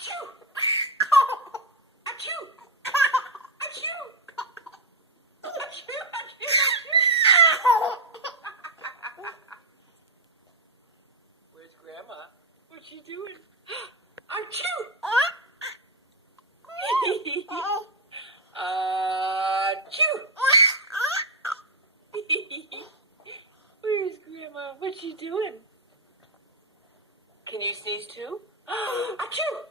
Achoo! Achoo! Achoo! Achoo! Achoo! Where's Grandma? What's she doing? Achoo! Achoo! Where's Grandma? What's she doing? Can you sneeze too? Achoo!